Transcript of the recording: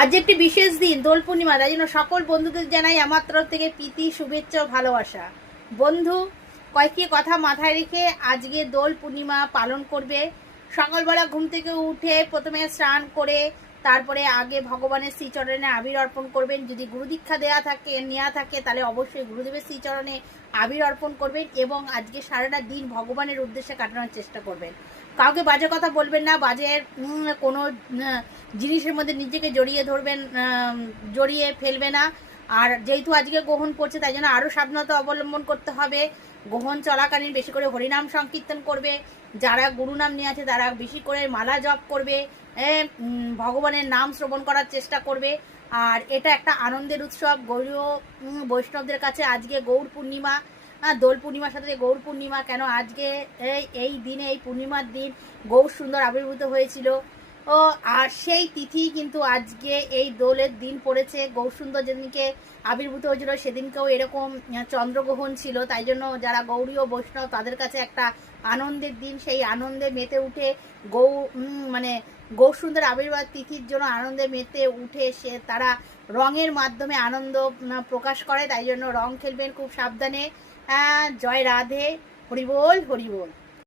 আজ একটি বিশেষ দিন, দোল পূর্ণিমা। তাই জন্য সকল বন্ধুদের জানাই আমার তরফ থেকে প্রীতি, শুভেচ্ছা ও ভালোবাসা। বন্ধু, কয়েকটি কথা মাথায় রেখে আজকে দোল পূর্ণিমা পালন করবে। সকালবেলা ঘুম থেকে উঠে প্রথমে স্নান করে তারপরে আগে ভগবানের শ্রীচরণে আবির অর্পণ করবেন। যদি গুরুদীক্ষা নেওয়া থাকে তাহলে অবশ্যই গুরুদেবের শ্রীচরণে আবির অর্পণ করবেন এবং আজকে সারাটা দিন ভগবানের উদ্দেশ্যে কাটানোর চেষ্টা করবেন। কাউকে বাজে কথা বলবেন না, বাজে কোনো জিনিসের মধ্যে নিজেকে জড়িয়ে ফেলবে না। আর যেহেতু আজকে গ্রহণ পড়ছে তাই জন্য আরও সাবধানতা অবলম্বন করতে হবে। গ্রহণ চলাকালীন বেশি করে হরিনাম সংকীর্তন করবে। যারা গুরু নাম নিয়ে আছে তারা বেশি করে মালা জপ করবে, ভগবানের নাম শ্রবণ করার চেষ্টা করবে। আর এটা একটা আনন্দের উৎসব। গৌরীয় বৈষ্ণবদের কাছে আজকে গৌর পূর্ণিমা, দোল পূর্ণিমার সাথে গৌর পূর্ণিমা কেন আজকে এই দিনে, এই পূর্ণিমার দিন গৌর সুন্দর আবির্ভূত হয়েছিল। ও আর সেই তিথি কিন্তু আজকে এই দোলের দিন পড়েছে। গৌরসুন্দর যেদিনকে আবির্ভূত হয়েছিল সেদিনকেও এরকম চন্দ্রগ্রহণ ছিল। তাই জন্য যারা গৌরীয় বৈষ্ণব তাদের কাছে একটা আনন্দের দিন। সেই আনন্দে মেতে উঠে গৌরসুন্দর আবির্ভাব তিথির জন্য আনন্দে মেতে উঠে তারা রঙের মাধ্যমে আনন্দ প্রকাশ করে। তাই জন্য রং খেলবেন খুব সাবধানে। জয় রাধে, হরিবোল হরিবোল।